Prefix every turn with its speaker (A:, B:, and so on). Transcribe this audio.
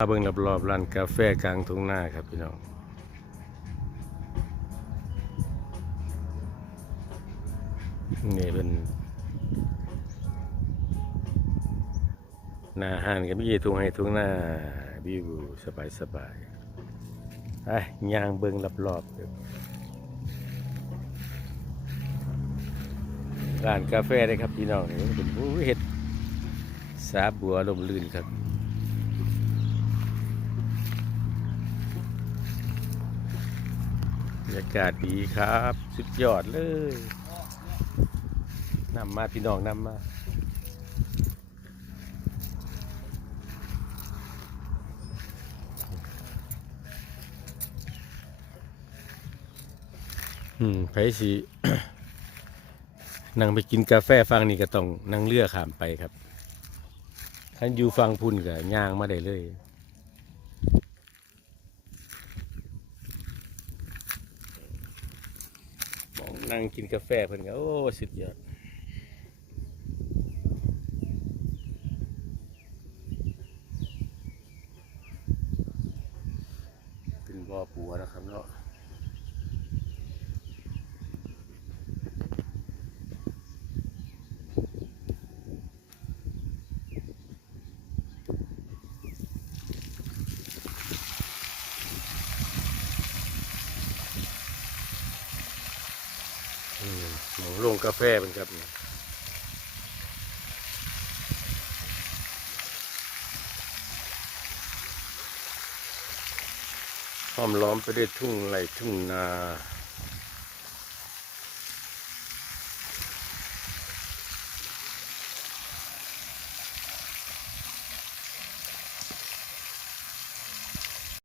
A: มาเบิ่งรอบๆร้านกาแฟกลางทุ่งนาครับพี่น้องนี่เป็นหน้าห้านก็มีทุ่งให้ทุ่งนาวิวสบายสบายๆไปย่างเบิ่งรอบๆรับร้านกาแฟได้ครับพี่น้องนี่เป็นผู้เฮ็ดสาบัวลมลื่นครับ รรยากาศดีครับ สุดยอดเลยนำมาพี่น้องนำมาอืมไผสินั่งไปกินกาแฟฟังนี่ก็ต้องนั่งเรือข้ามไปครับท่านอยู่ฟังพุ่นก็ย่างมาได้เลย มอง นั่งกินกาแฟเพิ่นก็โอ้สุดยอดเป็นบ่อปัวนะครับเนาะ หมูลงกาแฟเป็นครับห้อมล้อมไปด้วยทุ่งไร่ทุ่งนา